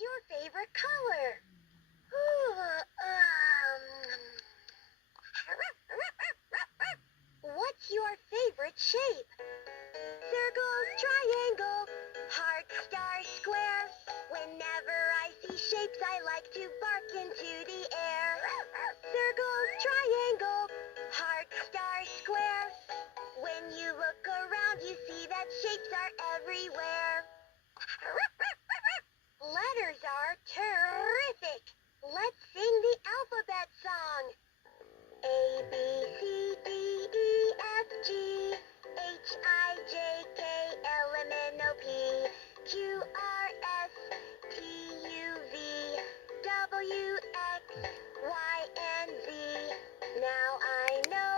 your favorite color? What's your favorite shape? Circle, triangle, heart, star, square. Whenever I see shapes, I like to bark into the air. Circle, triangle, heart, star, square. When you look around, you see that shapes are everywhere. Letters are terrific. Let's sing the alphabet song. A, B, C,